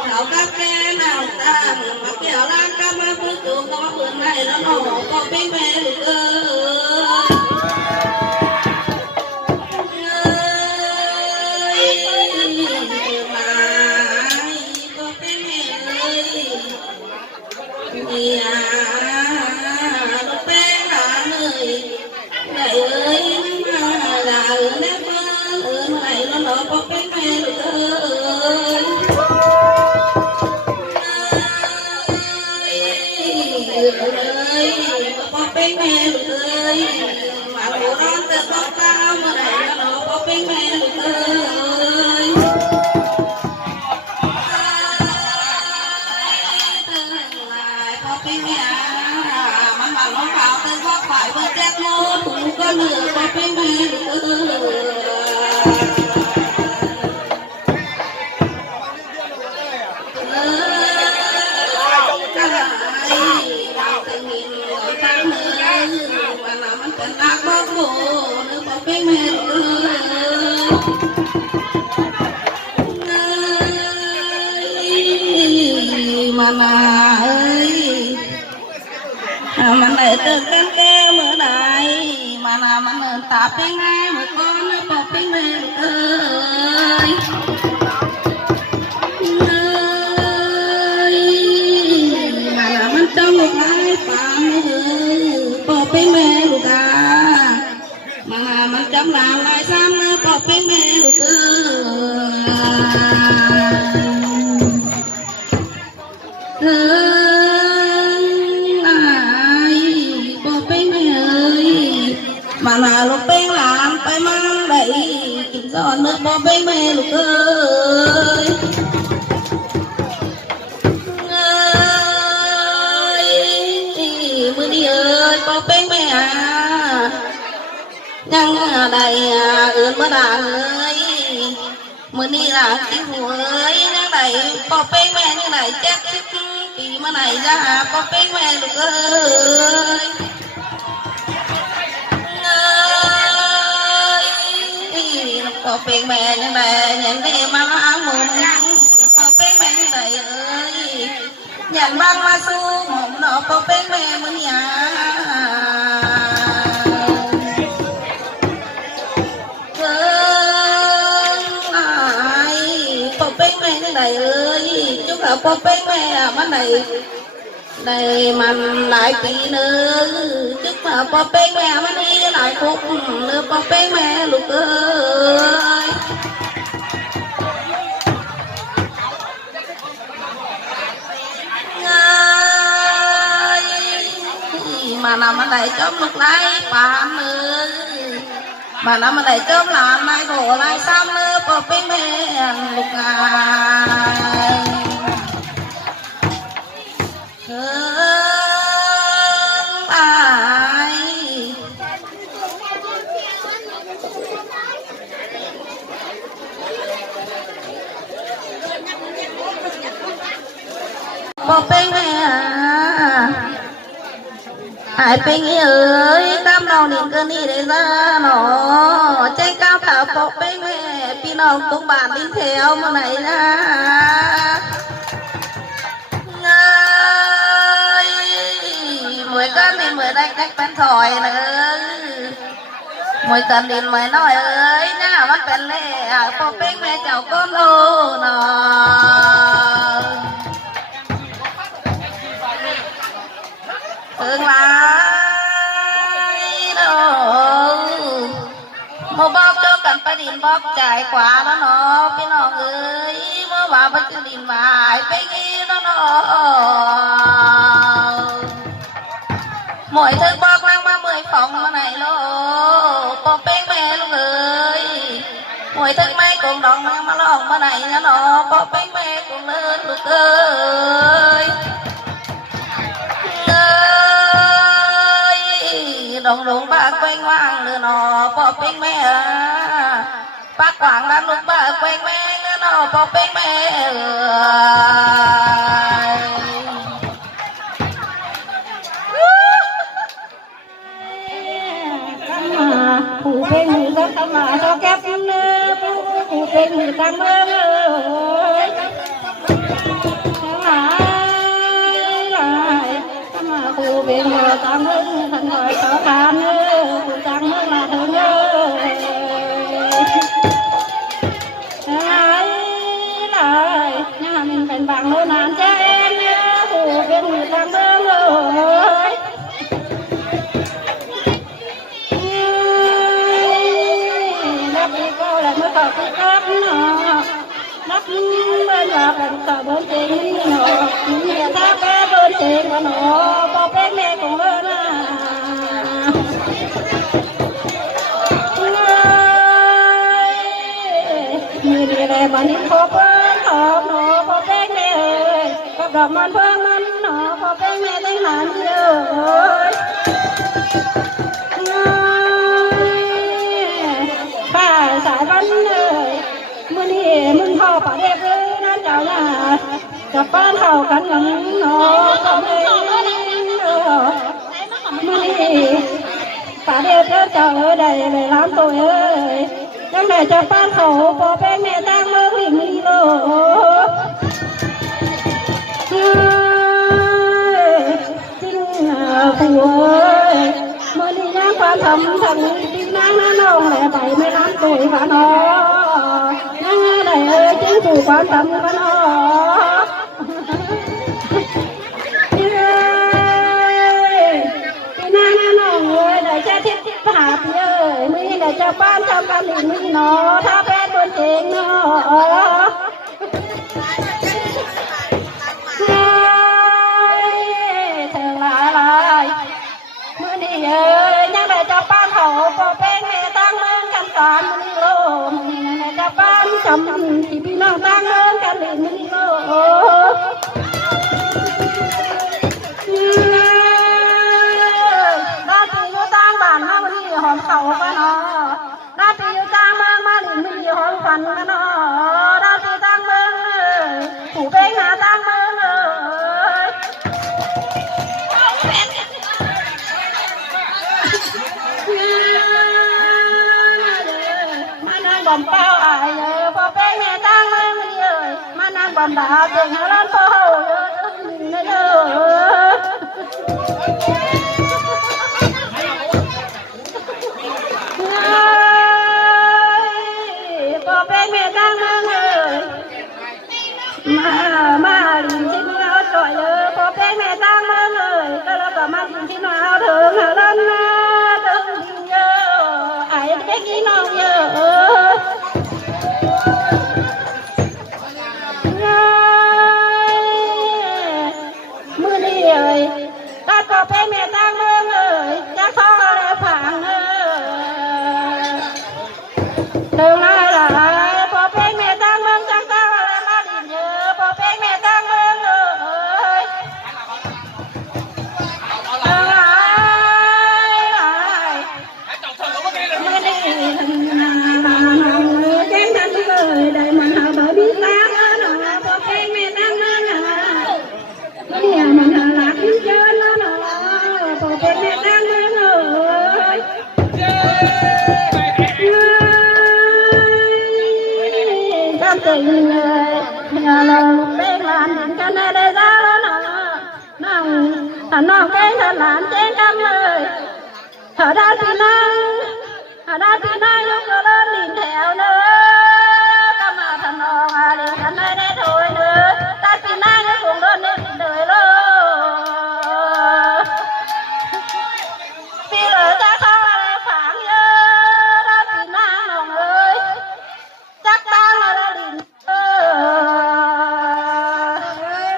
thảo các cái nào ta mà kiểu lan các má phương chủ có vườn này nó nổ có bên mẹ được bên mẹ ơi mà bộ đó tự có cao mà này nó có bên mẹ ơi lại có bên mẹ mà nó bảo tự có phải vừa chết luôn cũng có nửa có bên mẹ ơi mà ơi mà để từ cái kê bữa này mà là mình tạp tiếng ai một con nó bọc tiếng mẹ ơi mà là mình trong một cái phàm bọc tiếng mẹ luôn à mà là mình trong làm lại xăm nó bọc tiếng mẹ luôn mà là lúc bên làm phải mang đầy kiếm giòn nước bò bên mẹ lúc ơi mưa đi ơi bò bên mẹ nhang đầy ướn mưa đàn ơi mưa đi là cái hồ ơi nhang đầy bò bên mẹ như này chết vì mà này ra bò bên mẹ lúc ơi có bên mẹ như này nhận đi mà nó áo mồm có bên mẹ như này ơi nhận mang ma su mồm nó có bên mẹ mới nhà có bên mẹ như này ơi chúng ta có bên mẹ mà này mà lại kỳ nữa chúc mà có bên mẹ mà đi lại khúc nữa có bên mẹ lúc ơi mà nằm ở đây chấm lúc này bạn nữa mà nằm ở đây chấm làm này khổ này sao nữa có bên mẹ lúc này bò bên mẹ ai bên ơi cam nào nhìn cơ đi để ra nó chạy cao thả bò bên mẹ pin ông tung bàn đi theo mà này ra mười cân thì mười đánh cách bên thỏi nữa mười cân thì mười nói ơi nha bắt bên lệ bò bên mẹ cháu con lô nó tương lai đâu một bóp cho cần phải điện bóp chạy quá đó nó cái nó ơi mơ bà bắt cho điện bài cái gì đó nó mỗi thứ bóp mang 30 phòng mà này nó bóp bên mẹ luôn ơi mỗi thứ mấy cùng đồng mang mà lòng mà này nó bóp bên mẹ cùng lớn được ơi đồng đồng ba quanh hoàng nữa nó bỏ bên mẹ bác quảng đã lúc ba quanh mẹ nữa nó bỏ bên mẹ phụ bên rất tâm mà cho kép phụ bên cảm ơn งต่างเมืองทันหน่อยขอทานเออผู้ต่างเมืองมาถึงเออหายหลายงานเป็นบางโลนานเจ้าเอ็นเออผู้เป็นผู้ต่างเมืองเอ้ยนับอีกก็แล้วเมื่อเขาติดกับเนาะนับเมื่ออยากเป็นต่อเบิ้ลเจงนี่เนาะมีแต่ถ้าแพ้เบิ้ลเจงกันเนาะพอเป็นแม่ของเออนะมือดีเลยมันนี่พอเบิ้ลขอบเนาะพอเป็นแม่เอ้ยกับดอกมันเพิ่งมันเนาะพอเป็นแม่ตั้งนานเยอะข้าสายบ้านเลยมื่อนี้มึงพ่อป่าเด็กเลยนั่นเจ้าหน้ากับบ้านเท่ากันอย่างเนาะกับเลยมื่อนี้ป่าเด็กเจ้าได้เลยล้ำตัวเอ้ยยังได้จะบ้านเขาพอเป็นแม่ตั้งเมืองลิงนี่โลจริงผัวมื่อนี้ยังความทำทั้งดินน้ำน้องแหล่ไปไม่ล้ำตัวกันเนาะยังได้จริงสู่ความทำกันเนาะที่น้ำน้องเอ้ยได้แค่ทิพย์ผาเอ้ยมีได้จะบ้านทำกันอีกมีเนาะถ้าเป็นคนเองเนาะเธอหลายมื่อนี้เอ้ยยังได้จะบ้านเขาพอเป็นแม่ตั้งเมืองกันสารมือโลมื่อนี้ยังได้จะบ้านจำที่พี่น้องตั้งเมืองกันอีกมือโลด้านที่อยู่ต่างบ้านมาวันนี้หอมเขากันเนาะด้านที่อยู่ต่างเมืองมาหลินมือหอมฟันกันเนาะด้านที่ต่างเมืองผู้เป็นหาต่างเมืองมานั่งบ่มเป้าอายพอเป็นแม่ตั้งเมืองเลยมานั่งบ่มดาวเก่งร้านพ่อเยอะเยอะพอเป็นแม่ตั้งเมืองเลยมาลินที่เราจ่อยเลยพอเป็นแม่ตั้งเมืองเลยก็เราก็มาลินที่เราถึงร้านนะถึงเยอะไอ้เด็กนี่น้องเยอะมือนี่เอ้ยตัดพอเป็นแม่ตั้งเมืองเลยจะขออะไรผังถึงอะไรพอเป็นแม่ตั้งเมืองจังตั้งอะไรมาดินเยอะพอเป็นแม่ตั้งเมืองเลยถึงอะไรไม่ได้แจ้งทันเลยได้มันหาบ่ดีแล้วนะพอเป็นแม่ตั้งเมืองเนี่ยมันหาหลักเยอะแล้วนะพอเป็นแม่ตั้งเมืองเลยจำเป็นเลยเมื่อเราเป็นหลานกันได้แล้วนะน้องถ้าน้องแกงถ้าหลานแจ้งกันเลยถ้าได้พี่นางถ้าได้พี่นางยกกระเล่นลินแถวเนื้อก็มาถ้าน้องอะไรกันได้โดยเนื้อได้พี่นางยกคงเล่นเล่นเลยเลยพี่เลยจะเข้าอะไรฝังเยอะได้พี่นางน้องเลยจักบ้านอะไรลิน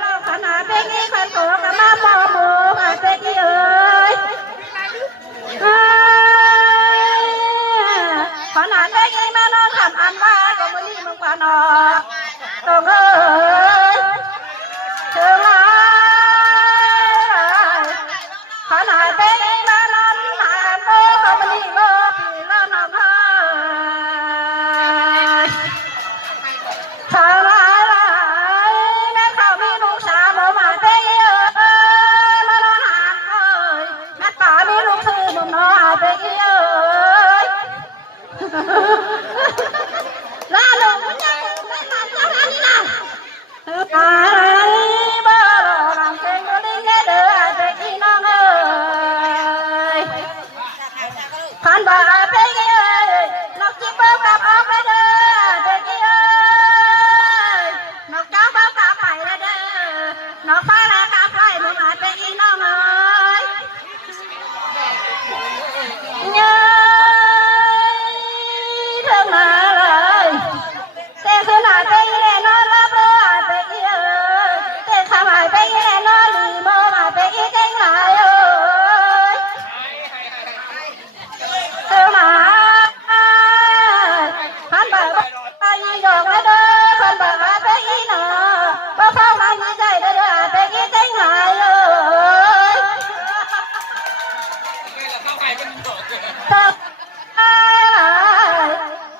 เราขนาดเป็นนี่ขันโตกับมาปอมือมาเป็นนี่เอ้ยขนาดเป็นนี่มานอนทำอันว่าก็มือนี่มึงพานอต้องเอ้ยเธอมาขนาดเป็นนี่มานอนทำก็มือนี่โลปีแล้วน้องเอ้ยชาวนาแม่เขามีลูกสาวมาเตี้ยมานอนหานเอ้ยแม่ป่ามีลูกชื่อนุ่มน้อยเตี้ยลาลงมันยังได้หลานเจ้าหลานนี่ล่ะ น้องฟ้าราคาไฟมึงหายไปอีน้องเอ้ยเย้เธอมาเลยแต่ขนาดไปแน่นอนรับรู้หายไปอีเอ้ยแต่ทำหายไปแน่นอนหลีโมหายไปอีเก่งหลายเอ้ยเธอมาพันบาทไปหยอกแล้วเด้อพันบาทหายไปอีหนอบ่เฝ้ามาดีใจเด้อหายไปอีเก่งหลายเอ้ยเธอ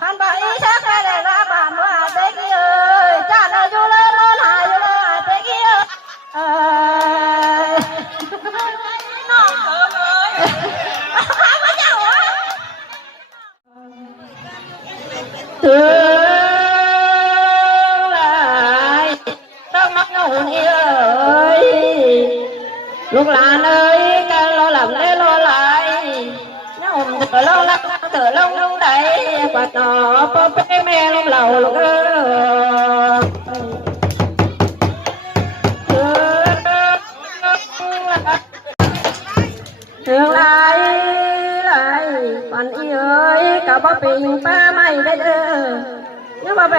พันบาทอีชักได้เลยละบานว่าเด็กเอ้ยจ้าเราอยู่เลยนอนหายอยู่เลยเด็กเอ้ยน้องเธอเลยข้าพเจ้าถึงหลายต้องมักหนูนี่เอ้ยลูกหลานเอ้ยกันรอหลับได้รอไหลน้องเธอเล่ารักเธอเล่าลูกใดกว่าต่อพ่อแม่แม่ลูกเราลูกเอ้ยถึงหลายหลายปันอีเอ้ยกับป้าปิงป้าไม่ได้เด้อนึกว่าไป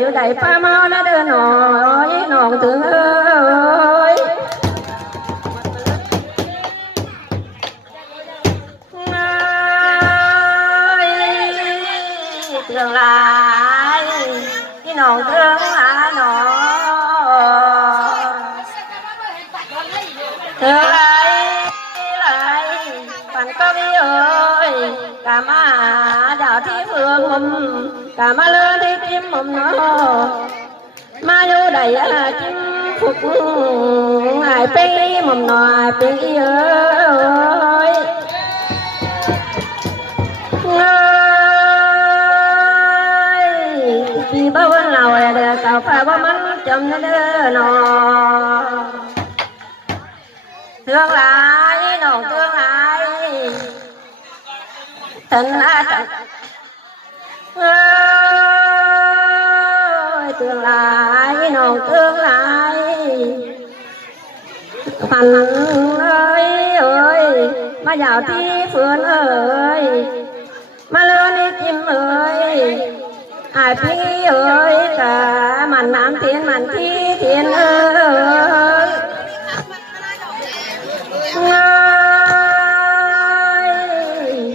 อยู่ใดป้าเมาได้เด้อหน่อยน้องถึงเอ้ยเรื่องหลายที่น้องเรื่องหาหนอเรื่องหลายหลายฝันก็มีเอ้ยกามาดาวที่เฟืองมุมกามาเลือที่จิ้มมุมเนาะมาอยู่ใดจิ้มphục ai pe mầm nọ pe ơi vì bao lâu để cào phá bao mắn chấm nó nọ tương lai nọ tương lai tình ai tương lai nọ tương lai phần ơi ơi mà vào thi phượng ơi mà lên đi chim ơi ai phi ơi cả màn nam thiên màn thi thiên ơi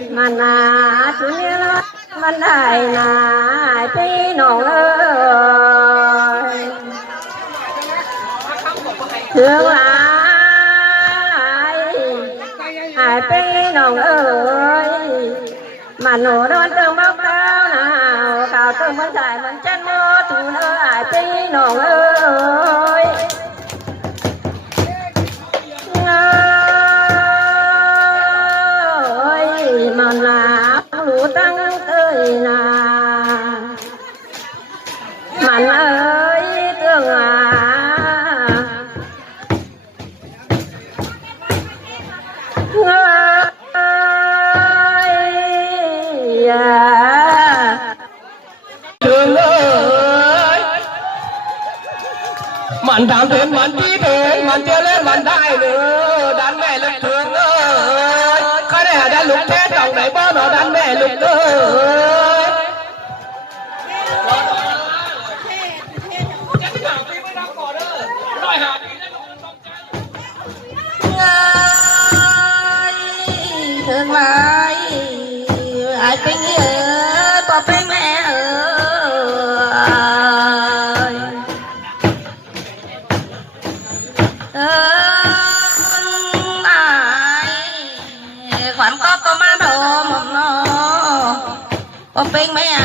màn à chú nhớ nó màn đại là ai phi nổ ơi thương ai phi nổ ơi mà nổ đón tương bóc cao nào cao tương vẫn dài vẫn chân mô chú nơ ai phi nổ ơi ơi mà là lũ tăng tươi là mặn ơi tương Thương ơi mặn thảm thuyền mặn trí thuyền mặn chưa lên mặn đại nữa đàn mẹ lực thương ơi khai này đã lục thế trọng này bó nó đàn mẹ lực ơi thương lại ai bên nhớ có bên mẹ ơi ai khoản có mà đồ một nó có bên mẹ